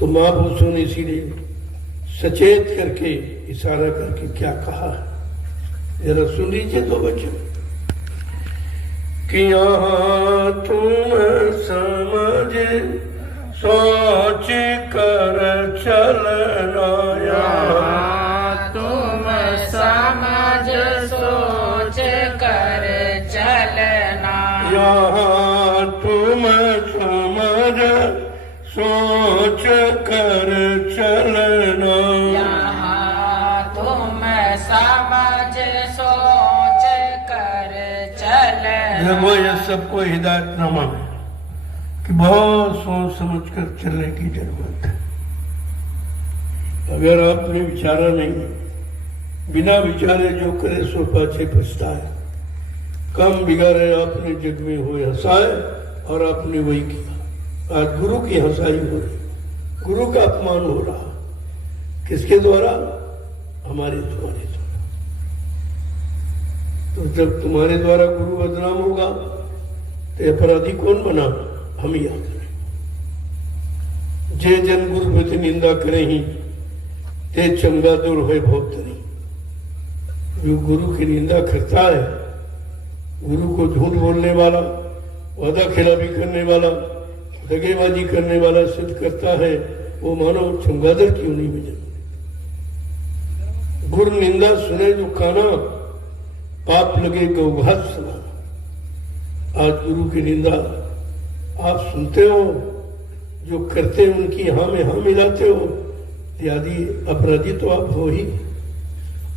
तो महापुरुषों ने इसीलिए सचेत करके इशारा करके क्या कहा है, जरा सुन लीजिए दो वचन कि यहाँ तुम समझ सोच कर चलना, तुम समझ सोच कर चलना, यहाँ तुम समझ सोच कर चलना, यहाँ तुम समझ सोच कर चलना। देखो ये सबको हिदायतनामा है कि बहुत सोच समझ कर चलने की जरूरत है। अगर आपने विचारा नहीं, बिना विचारे जो करे सो पाछे पछताए, कम बिगाड़े आपने जग में हो हंसाए और आपने वही किया। आज गुरु की हंसाई हो रही, गुरु का अपमान हो रहा, किसके द्वारा? हमारे तुम्हारे द्वारा। तो जब तुम्हारे द्वारा गुरु बदनाम होगा तो अपराधी कौन बना? हम ही याद करें। जे जन गुरु प्रति निंदा करें ही ते चंगा दूर हो बहुत तरी। जो गुरु की निंदा करता है, गुरु को झूठ बोलने वाला, वादा खिलाफी करने वाला, दगेबाजी करने वाला सिद्ध करता है, वो मानो चमगादड़ क्यों नहीं में जन्म। गुरु निंदा सुने जो काना, पाप लगे गौघात समान। आज गुरु की निंदा आप सुनते हो, जो करते उनकी हाँ में हाँ मिलाते हो, यदि अपराधी तो आप हो ही,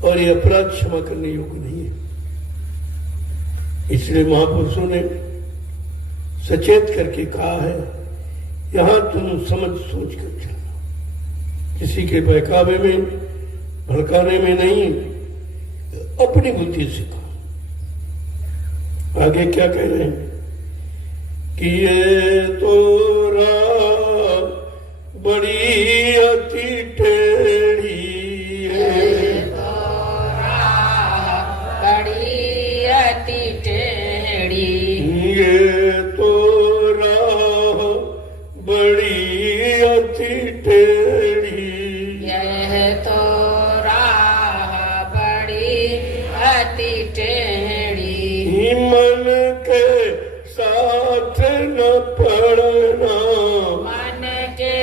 और ये अपराध क्षमा करने योग्य नहीं है। इसलिए महापुरुषों ने सचेत करके कहा है, यहां तुम समझ सोच कर चलना, किसी के बहकावे में भड़काने में नहीं, अपनी बुद्धि से कहो। आगे क्या कह रहे हैं कि ये तो राह बड़ी अति टेढ़ी, ये तो राह बड़ी अति टेढ़ी, ये तो राह बड़ी अति टेढ़ी, यह तो राह बड़ी अति टेढ़ी, मन के साथ न पड़ना, मन के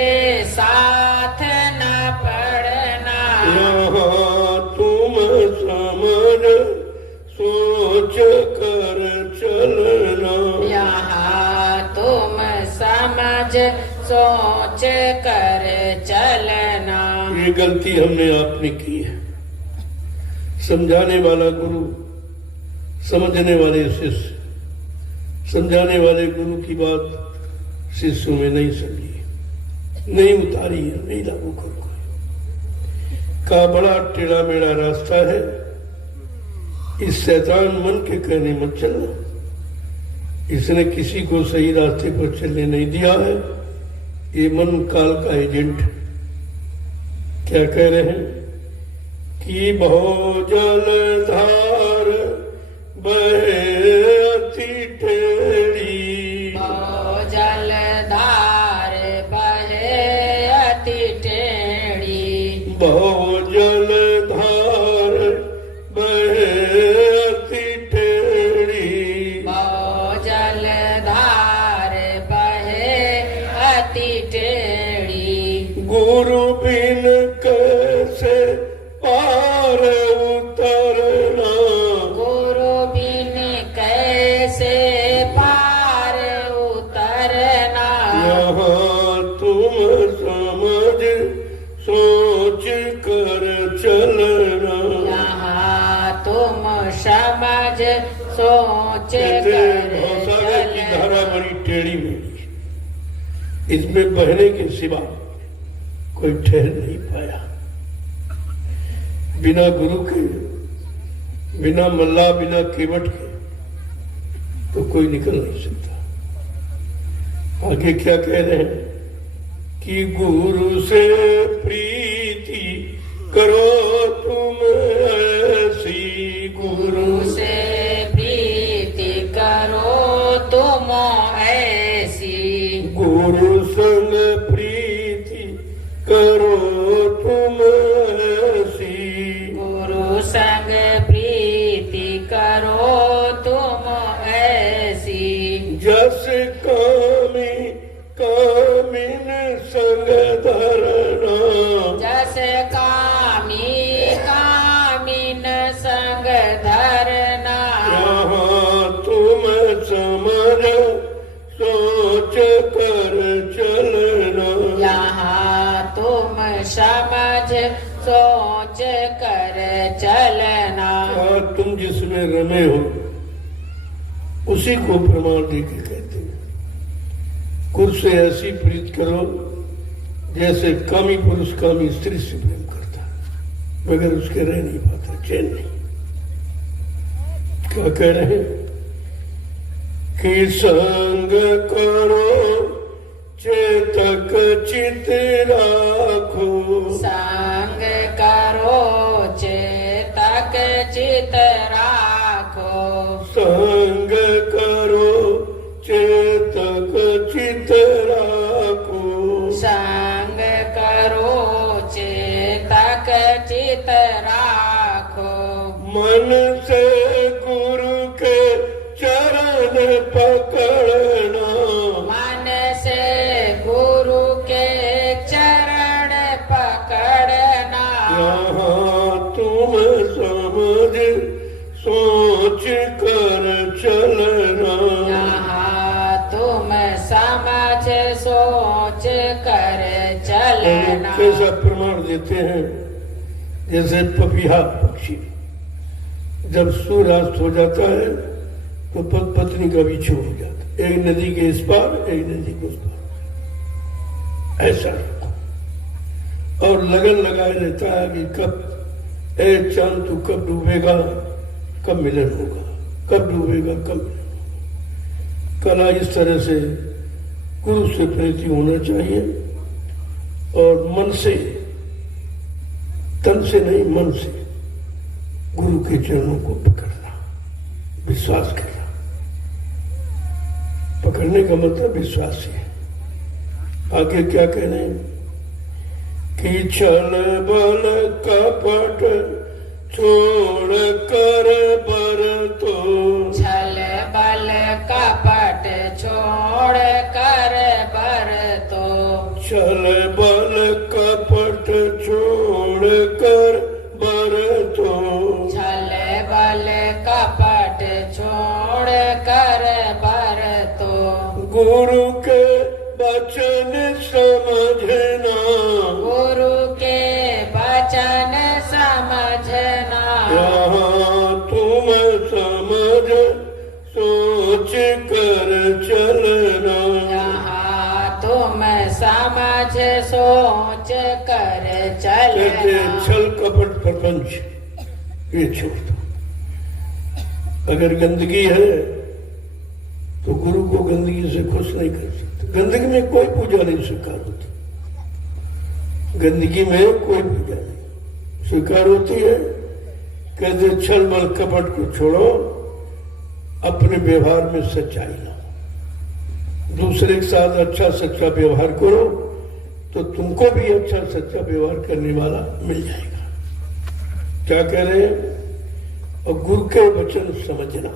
साथ न पड़ना, यहाँ तुम समझ सोच कर चलना, यहाँ तुम समझ सोच कर चलना। ये गलती हमने आपने की है। समझाने वाला गुरु, समझने वाले शिष्य, समझाने वाले गुरु की बात शिष्यों में नहीं समझी, नहीं उतारी है, नहीं लागू कर पाए। का बड़ा टेढ़ा मेढ़ा रास्ता है, इस शैतान मन के कहने मत चलना। इसने किसी को सही रास्ते पर चलने नहीं दिया है। ये मन काल का एजेंट है। क्या कह रहे हैं कि बहु जलधार बहे अति टेढ़ी, बहु जलधार बहे अति टेढ़ी, बहु जलधार बहे अति टेढ़ी, बहु जलधार बहे अति टेढ़ी, गुरु बिन कैसे पार उतरना, गुरु बिन कैसे पार उतरना, यहाँ तुम समझ सोच कर चलना, यहाँ तुम समझ सोच कहते कर भवसागर की चलना। धारा बड़ी टेढ़ी मेढ़ी, इसमें बहने के सिवा कोई ठहर नहीं पाया। बिना गुरु के, बिना मल्ला, बिना केवट के तो कोई निकल नहीं सकता। आगे क्या कह रहे हैं कि गुरु से प्रीति करो तुम ऐसी, गुरु से प्रीति करो तुम ऐसी, गुरु संग प्रीति बिन संग धरना, जस कामी कामिन संग धरना, यहाँ तुम समझ सोच कर चलना, यहाँ तुम समझ सोच कर चलना। तुम जिसमें रमे हो उसी को प्रमाण देके कहते हैं। कुर से ऐसी प्रीत करो जैसे कामी पुरुष कामी स्त्री से प्रेम करता, मगर उसके रह नहीं पाता, चैन नहीं। क्या कह रहे हैं कि संग करो चेतक चित राखो, संग करो चेतक चित राखो, संग करो चेतक चित राखो, संग करो चेतक चित राखो, मन से गुरु के चरण पकड़ना, मन से गुरु के चरण पकड़ना, यहाँ तुम समझ सोच कर चलना, यहाँ तुम समझ सोच कर चलना। कैसा प्रमाण देते हैं, जैसे पपीहा पक्षी जब सूर्यास्त हो जाता है तो पत्नी का बिछू हो जाता है, एक नदी के इस पार एक नदी के उस पार, ऐसा रखो। और लगन लगाए रहता है कि कब ए चांद तू कब डूबेगा, कब मिलन होगा, कब डूबेगा कब मिलन होगा। कला इस तरह से गुरु से प्रीति होना चाहिए और मन से, तन से नहीं मन से गुरु के चरणों को पकड़ना, विश्वास करना। पकड़ने का मतलब विश्वास है। आगे क्या कह रहे हैं कि छल बल कपट छोड़ कर बरतो, छल बल कपट छोड़ कर बरतो, छल बल कपट छोड़ कर बरतो, छल बल कपट छोड़ कर बरतो, गुरु के वचन समझना, गुरु के वचन समझना, यहाँ तुम समझ सोच कर चलना, यहाँ तुम समझ सोच कर कहते चलना। छल कपट प्रपंच ये छोड़ दो। अगर गंदगी है तो गुरु को गंदगी से खुश नहीं कर सकते। गंदगी में कोई पूजा नहीं स्वीकार होती, गंदगी में कोई पूजा नहीं स्वीकार होती है। कहते छल बल कपट को छोड़ो, अपने व्यवहार में सच्चाई लाओ, दूसरे के साथ अच्छा सच्चा व्यवहार करो तो तुमको भी अच्छा सच्चा व्यवहार करने वाला मिल जाएगा। क्या कह रहे हैं? और गुरु के वचन समझना,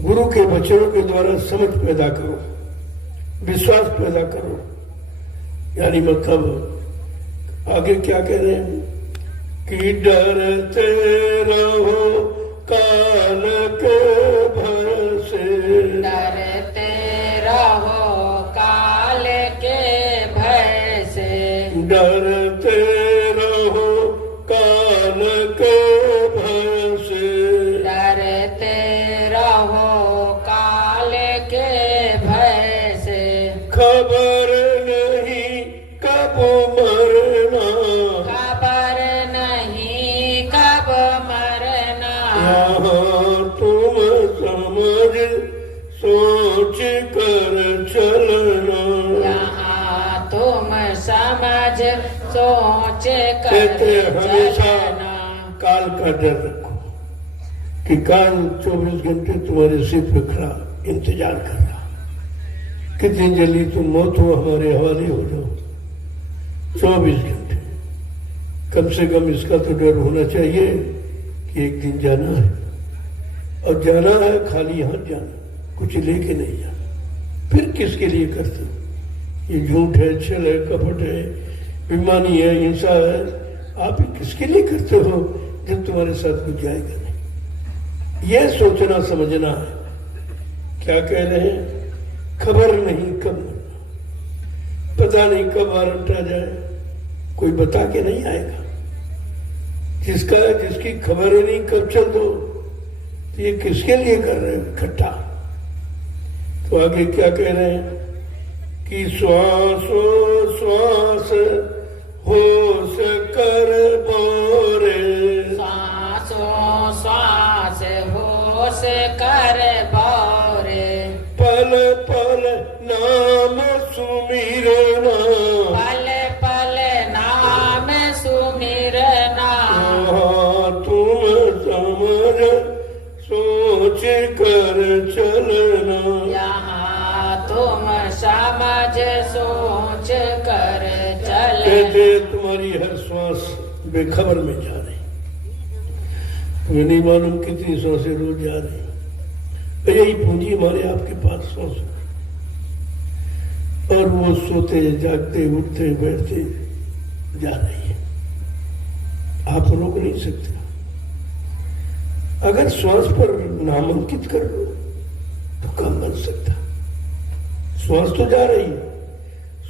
गुरु के वचनों के द्वारा समझ पैदा करो, विश्वास पैदा करो। यानी मतलब आगे क्या कह रहे हैं कि डरते रहो काल के भय से, डरते रहो काल के भय से, डरते रहो काल के भय से, डरते रहो काल के भय से, खबर नहीं कब मरना, खबर नहीं कब मरना, यहाँ तुम समझ सोच कर चलना, यहाँ तुम समझ सोच कर कहते हमेशा चलना। काल का डर रखो कि काल 24 घंटे तुम्हारे सिर पे खड़ा इंतजार कर रहा, कितनी जल्दी तुम मौत हो हमारे हवाले हो जाओ। 24 घंटे कम से कम इसका तो डर होना चाहिए कि एक दिन जाना है, और जाना है खाली हाथ जाना, कुछ लेके नहीं जाना। फिर किसके लिए करते हो? ये झूठ है, छल है, कपट है, बेईमानी है, हिंसा है, आप ये किसके लिए करते हो जब तुम्हारे साथ कुछ जाएगा नहीं। यह सोचना समझना है। क्या कह रहे हैं? खबर नहीं कब मरना, पता नहीं कब वारंट आ जाए, कोई बता के नहीं आएगा। जिसकी खबर ही नहीं कब चल दो, तो ये किसके लिए कर रहे हो इकट्ठा। तो आगे क्या कह रहे हैं कि श्वासो श्वास होश कर बोरे, श्वासो श्वास होश कर बोरे, पल पल नाम सुमिरना, पल पल नाम सुमिरना, तुम समझ सोच कर चलना, यहाँ तुम समझ सोच कर चले। कहते तुम्हारी हर श्वास बेखबर में जा रही, तुम्हें नहीं मालूम कितनी सांसें रोज जा रही। यही पूंजी हमारे आपके पास सांस, और वो सोते जागते उठते बैठते जा रही है, आप रोक नहीं सकते। अगर श्वास पर नामांकित कर लो तो काम बन सकता। श्वास तो जा रही है,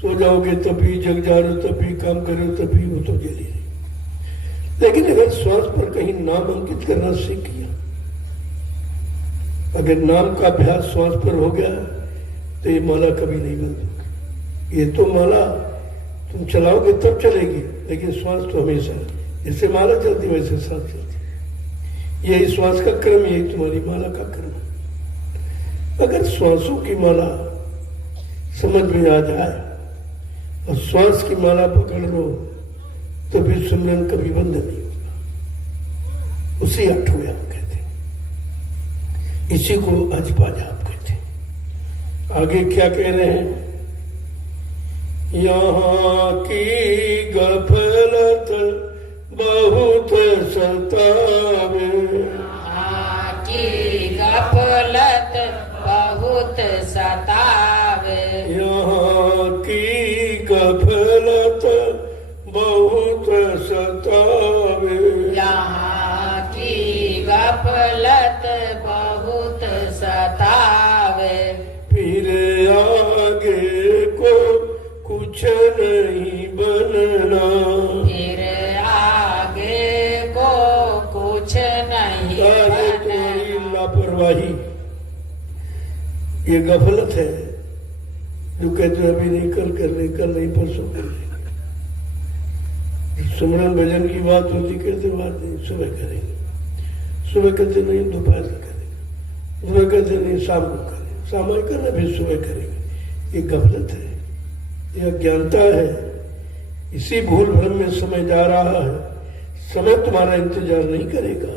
सो जाओगे तभी, जग जा रहे हो तभी, काम कर रहे हो तभी, वो तो जली रही। लेकिन अगर श्वास पर कहीं नाम अंकित करना सीख गया, अगर नाम का अभ्यास श्वास पर हो गया, तो ये माला कभी नहीं बंद। ये तो माला तुम चलाओगे तब चलेगी, लेकिन श्वास तो हमेशा, जैसे माला चलती वैसे सांस चलती। यही श्वास का क्रम, यही तुम्हारी माला का क्रम। अगर श्वासों की माला समझ में आ जाए और श्वास की माला पकड़ लो, तो फिर सिमरन कभी बंद नहीं होगा। उसी आठवें आप कहते हैं, इसी को अजपा जाप कहते हैं। आगे क्या कह रहे हैं? यहाँ की गफलत बहुत सतावे, यहाँ की गफलत बहुत सतावे, यहाँ की गफलत बहुत सतावे, यहाँ की गफलत बहुत सतावे, फिर आगे को कुछ नहीं बनना, फिर आगे को कुछ नहीं आगे बनना। तुम्हारी लापरवाही, ये गफलत है जो कहते अभी नहीं, कल कर ले, कल नहीं परसों कर ले। सुमरन भजन की बात होती, कहते बात नहीं, सुबह करेंगे, सुबह कहते नहीं दोपहर को करेंगे, सुबह कहते नहीं शाम को करेंगे, शाम को करना फिर सुबह करेंगे। ये गफलत है, ये अज्ञानता है। इसी भूल भ्रम में समय जा रहा है, समय तुम्हारा इंतजार नहीं करेगा।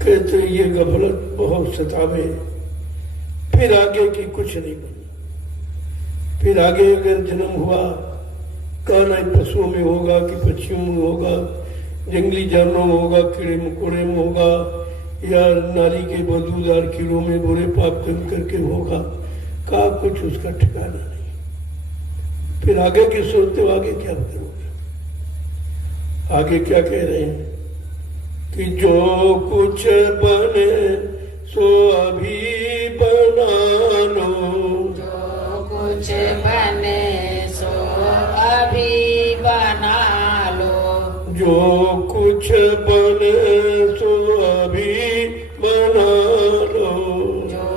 कहते ये गफलत बहुत सतावे, फिर आगे की कुछ नहीं बनी। फिर आगे अगर जन्म हुआ, काना पशुओं में होगा कि पक्षियों में होगा, जंगली जानवरों में होगा, कीड़े मकोड़े में होगा, या नारी के बदबूदार कीड़ों में बुरे पाप कर्म करके होगा, का कुछ उसका ठिकाना नहीं। फिर आगे की सोचते हो, आगे क्या करोगे? आगे क्या कह रहे हैं कि जो कुछ बने सो अभी बना लो, जो कुछ बने सो अभी बना लो, जो कुछ बने सो अभी बना लो, जो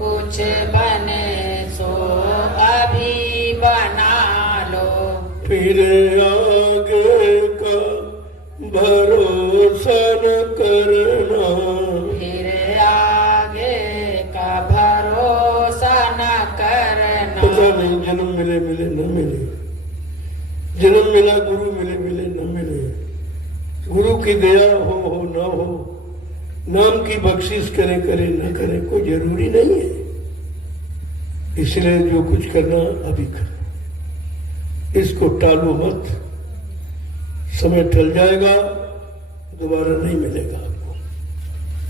कुछ बने सो अभी बना लो, फिर आगे का भरोसा न करना, फिर आगे का भरोसा न करना। पता नहीं जन्म मिले मिले न मिले, जन्म मिला गुरु मिले मिले न मिले, गुरु की दया हो न हो, नाम की बख्शिश करें करें न करें, कोई जरूरी नहीं है। इसलिए जो कुछ करना अभी करो, इसको टालो मत, समय टल जाएगा, दोबारा नहीं मिलेगा आपको।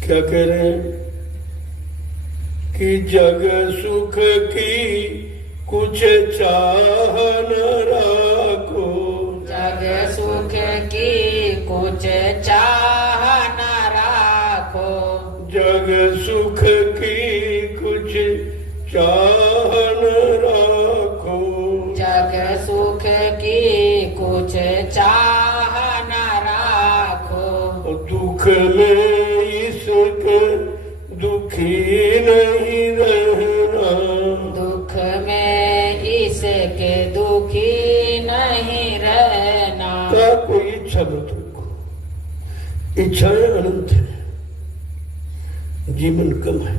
क्या कह रहे हैं कि जग सुख की कुछ चाह न राखो। जग सुख की कुछ चाह न राखो। जग सुख की कुछ चाह न राखो। जग सुख की कुछ चाह न राखो। दुख में इसके दुखी नहीं रहना। दुख में इसके दुखी नहीं रहना। का कोई इच्छा मत रखो। इच्छाएं अनंत है, जीवन कम है।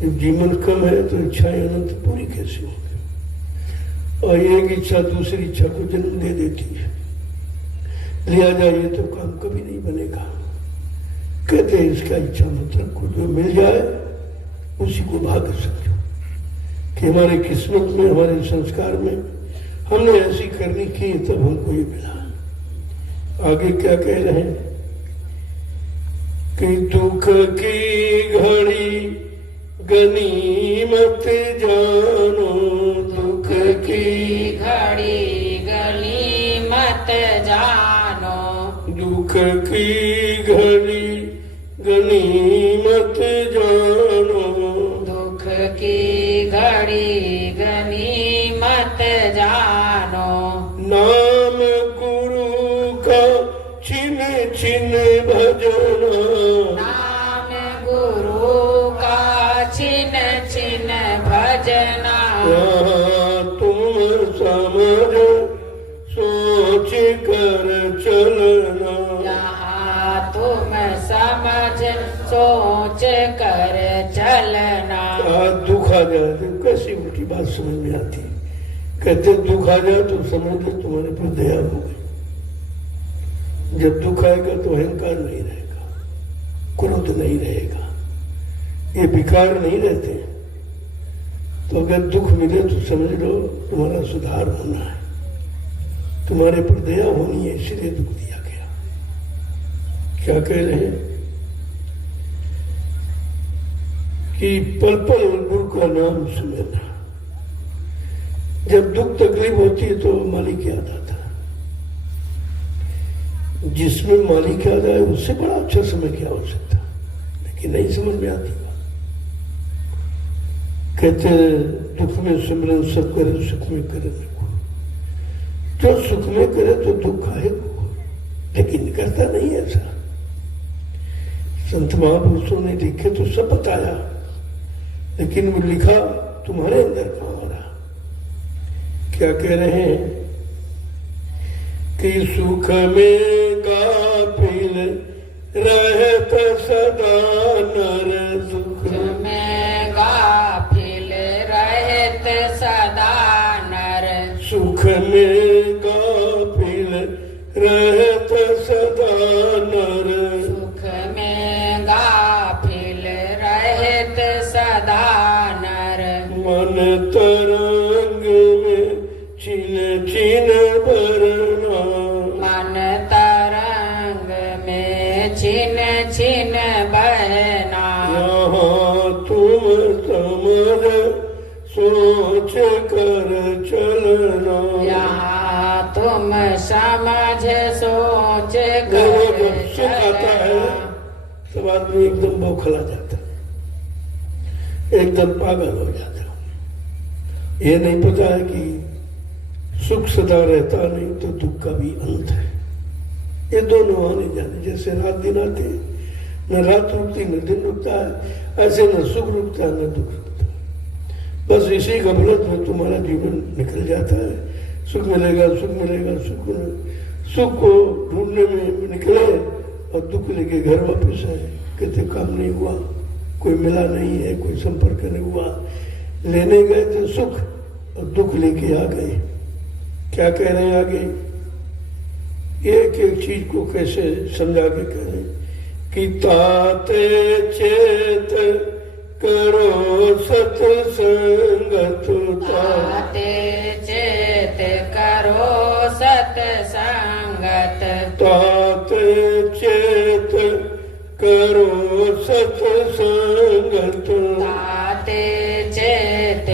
जब जीवन कम है तो इच्छाएं अनंत पूरी कैसे होगी? और एक इच्छा दूसरी इच्छा को जन्म दे देती है। लिया जाए तो काम कभी नहीं बनेगा। कहते हैं इसका इच्छा मत रखो, जो मिल जाए उसी को भाग्य समझो। कि हमारे किस्मत में, हमारे संस्कार में हमने ऐसी करनी की तब हमको ये मिला। आगे क्या कह रहे हैं कि दुख की घड़ी गनीमत जानो। दुख की घड़ी गनीमत जानो। दुख की घड़ी गनीमत जानो। दुख की घड़ी गनीमत जानो। नाम गुरु का छिन छिन भजना। नाम गुरु का छिन छिन भजना। तुम समझ सोच कर चलना। यहाँ तुम समझ सोच कर चलना। दुख आ जाए तो कैसी उल्टी बात समझ में आती। कहते दुख आ जाए तो समझ लो तुम्हारे पर दया हो गई। जब दुख आएगा तो अहंकार नहीं रहेगा, क्रोध नहीं रहेगा, ये विकार नहीं रहते। तो अगर दुख मिले तो समझ लो तुम्हारा सुधार होना है, तुम्हारे पर दया होनी है, इसलिए दुख दिया गया। क्या कह रहे हैं कि पल पल गुरु का नाम सुनना। जब दुख तकलीफ होती है तो मालिक याद आता है। जिसमें मालिक याद आए उससे बड़ा अच्छा समय क्या हो सकता, लेकिन नहीं समझ में आती बात। कहते दुख में सिमरन सब करे, सुख में करे न कोई। जो सुख में करे तो दुख आए को, लेकिन करता नहीं ऐसा। संत महापुरुषों ने लिखे तो सब बताया, लेकिन वो लिखा तुम्हारे अंदर कहां हो रहा। क्या कह रहे हैं कि सुख में गाफिल रहता सदा नर। दुख में गाफिल रहत सदा नर। सुख में गाफिल रहता सदा नर। सुख में गाफिल रहत सदा नर। मन तरंग में छिन छिन भरना। मन तरंग में छिन छिन बहना। यहाँ तुम समझ सोच कर चलना। यहाँ तुम समझ सोच कर जब सुख आता है चलना। तब आदमी एकदम बौखला जाता है, एकदम पागल हो जाता है। ये नहीं पता है कि सुख सदा रहता नहीं तो दुख का भी अंत है। ये दोनों आने जाने, जैसे रात दिन आते हैं, न रात रुकती न दिन रुकता है, ऐसे न सुख रुकता न दुख रुकता। बस इसी गफलत में तुम्हारा जीवन निकल जाता है। सुख मिलेगा, सुख मिलेगा, सुख मिलेगा। सुख को ढूंढने में निकले और दुख लेके घर वापस आए। कहते काम नहीं हुआ, कोई मिला नहीं है, कोई संपर्क नहीं हुआ। लेने गए थे सुख और दुख लेके आ गए। क्या कह रहे हैं आगे, एक एक चीज को कैसे समझा के कह रहे हैं कि ताते चेत करो सत्संगत। ताते चेत करो सत्संगत। ताते चेत करो सत्संगत। ताते चेत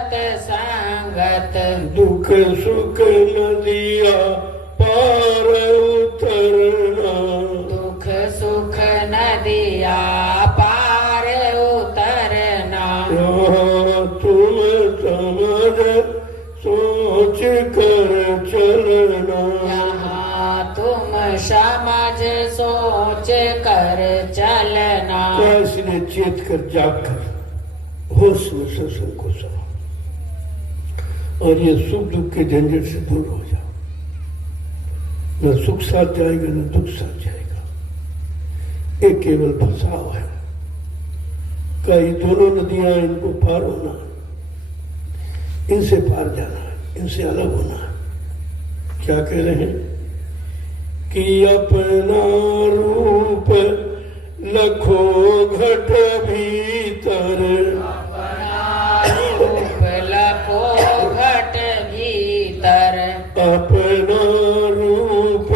सत्संगत दुख सुख नदिया पार उतरना, दुख सुख नदिया पार उतरना। यहाँ तुम समझ सोच कर चलना, यहाँ तुम समझ सोच कर चलना। इसलिए चेत कर जाग कर होश में सत्संग को सुनो और ये सुख दुख के झंझट से दूर हो जाओ। न सुख साथ जाएगा न दुख साथ जाएगा, एक केवल फंसाव है। कई दोनों नदियां इनको पार होना, इनसे पार जाना, इनसे अलग होना। क्या कह रहे हैं कि अपना रूप लखो घट भीतर, अपना रूप लखो घट भीतर, अपना रूप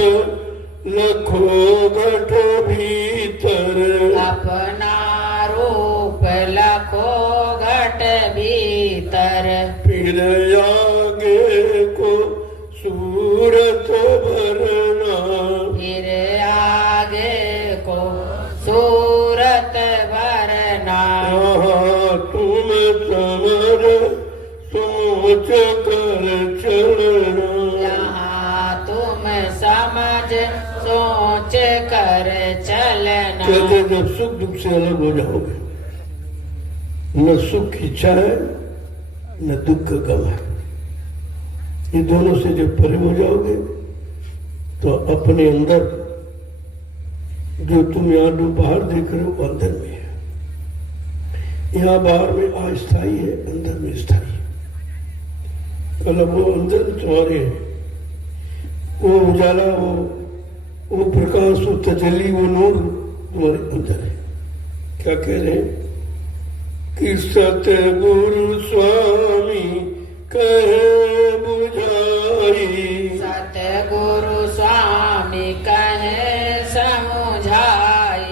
लखो घट भीतर, अपना रूप लखो घट भीतर। फिर आगे को सूरत भरना, फिर आगे को सूरत भरना। यहाँ तुम समझ सोच कर चलना, यहाँ तुम समझ सोच कर चलना। कहते जब सुख दुख से अलग हो जाओगे, न सुख की इच्छा है न दुख का गम है, ये दोनों से जब परे हो जाओगे तो अपने अंदर जो तुम यहाँ बाहर देख रहे हो अंदर में है। यहाँ बाहर में अस्थाई है, अंदर में स्थाई है। मतलब वो अंदर में तुम्हारे है, वो उजाला, वो प्रकाश, वो तजल्ली, वो नूर तुम्हारे अंदर है। क्या कह रहे हैं कि सतगुरु स्वामी कहे बुझाई, सतगुरु स्वामी कहे समुझाई,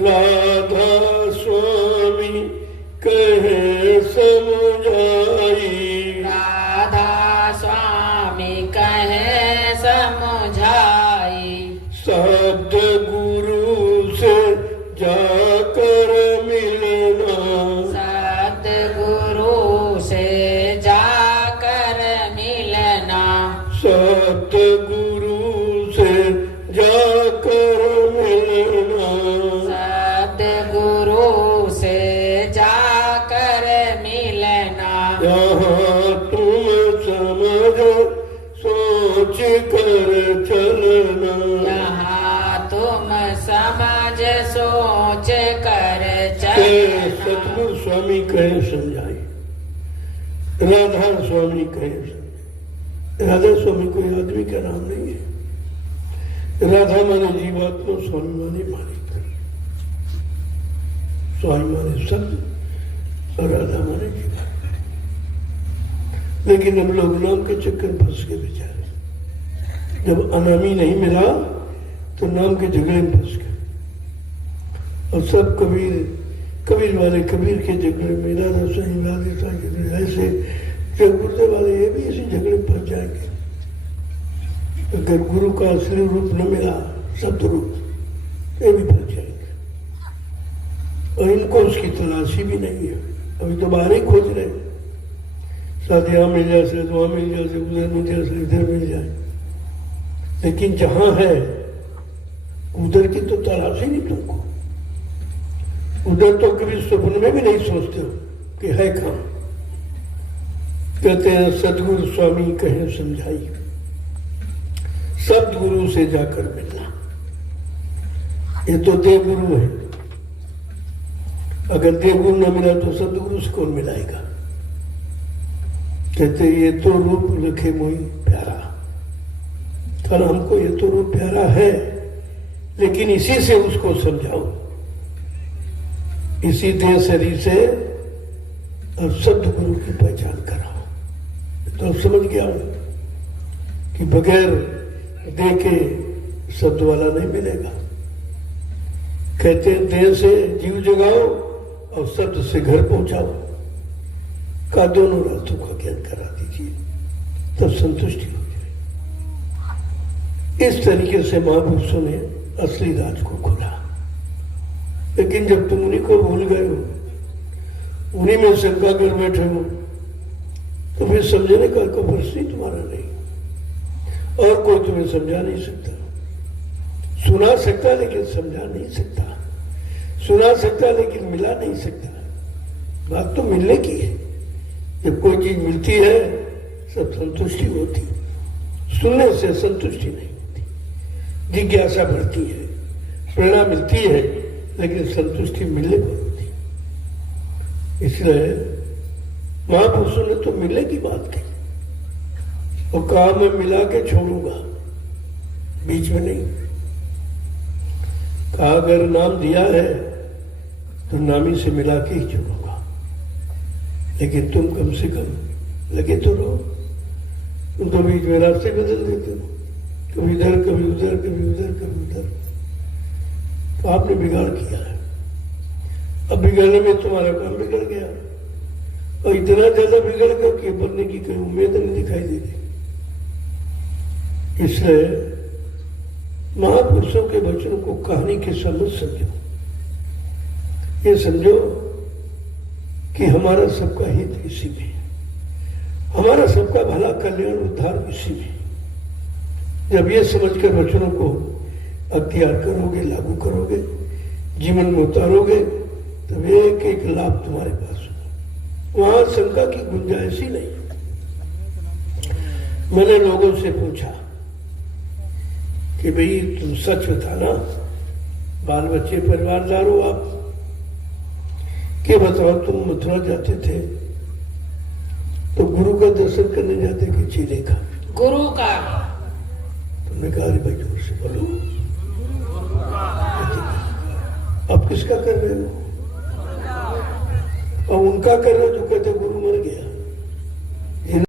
राधा स्वामी कहे समझाई, राधा स्वामी कहे समुझाई। शब्द गुरु से जाकर मिलना, सतगुरु से जाकर मिलना, सतगुरु से जाकर मिलना, सतगुरु से जाकर मिलना। यहाँ तुम समझ सोच कर चलना, यहाँ तुम समझ सोच कर कहे चलना। सतगुरु स्वामी कहे समझाई, राधा स्वामी कहे समझाई। राधा स्वामी कोई आदमी का नाम नहीं है। राधा माने जीवात्मा, स्वामी माने मालिक। स्वामी माने सत्य और राधा माने जीवात्मा। लेकिन हम लोग नाम के चक्कर फंस के बेचारे, जब अनामी नहीं मिला तो नाम के झगड़े में फंस गए। और सब कबीर वाले कबीर के झगड़े में, राधा साईं राधे साईं ऐसे जब गुरुदेव वाले ये भी इसी झगड़े में फंस जाएंगे। अगर गुरु का असली रूप न मिला, शब्द रूप, ये भी फंस जाएंगे। और इनको उसकी तलाशी भी नहीं है, अभी तो बाहर ही खोज रहे हैं। शायद यहाँ मिल जाए, शायद वहाँ मिल जाए, उधर मिल जाए, शायद इधर मिल जाए। लेकिन जहां है उधर की तो तलाश ही नहीं तुमको। उधर तो कभी स्वप्न में भी नहीं सोचते हो कि है कहां। कहते हैं सदगुरु स्वामी कहे समझाई, सदगुरु से जाकर मिलना। ये तो देवगुरु है, अगर देवगुरु न मिला तो सदगुरु से कौन मिलाएगा। कहते ये तो रूप लखे मोई प्यारा, कल हमको ये तो रूप प्यारा है, लेकिन इसी से उसको समझाओ, इसी देह शरीर से और सदगुरु की पहचान कराओ। तो समझ गया कि बगैर देह के शब्द वाला नहीं मिलेगा। कहते हैं देह से जीव जगाओ और शब्द से घर पहुंचाओ। का दोनों रास्तों का ज्ञान करा दीजिए, तब संतुष्टि हो जाए। इस तरीके से महापुरुषों ने असली राज को खोला। लेकिन जब तुम उन्हीं को भूल गए हो, उन्हीं में शंका कर बैठे हो, तो फिर समझने का प्रश्न तुम्हारा नहीं, और कोई तुम्हें समझा नहीं सकता। सुना सकता लेकिन समझा नहीं सकता, सुना सकता लेकिन मिला नहीं सकता। बात तो मिलने की है। जब कोई चीज मिलती है सब संतुष्टि होती, सुनने से संतुष्टि नहीं होती। जिज्ञासा बढ़ती है, प्रेरणा मिलती है, लेकिन संतुष्टि मिलने पर होती। इसलिए महापुरुषों ने तो मिलने की बात कही और कहा मैं मिला के छोड़ूंगा, बीच में नहीं कहा। अगर नाम दिया है तो नामी से मिला के ही छोड़ूंगा, लेकिन तुम कम से कम लगे तो रहो। तुम तो बीच में रास्ते बदल देते हो, कभी इधर कभी उधर, कभी उधर कभी उधर। तो आपने बिगाड़ किया है। अब बिगड़ने में तुम्हारा काम बिगड़ गया, और इतना ज्यादा बिगड़ गया कि बनने की कोई उम्मीद नहीं दिखाई दे रही। इसलिए महापुरुषों के वचनों को कहानी के समझ समझो। ये समझो कि हमारा सबका हित इसी में, हमारा सबका भला कल्याण उद्धार इसी में। जब ये समझकर वचनों को अख्तियार करोगे, लागू करोगे, जीवन में उतारोगे, तब एक एक लाभ तुम्हारे पास होगा। वहां शंका की गुंजाइश ही नहीं। मैंने लोगों से पूछा कि भाई तुम सच बताना, बाल बच्चे परिवारदार हो आप, कि बताओ तुम मथुरा जाते थे तो गुरु का दर्शन करने जाते कि चेले का? गुरु का। तुमने कहा अरे भाई जोर से बोलो, अब किसका कर रहे हो? और उनका कर रहे हो जो कहते गुरु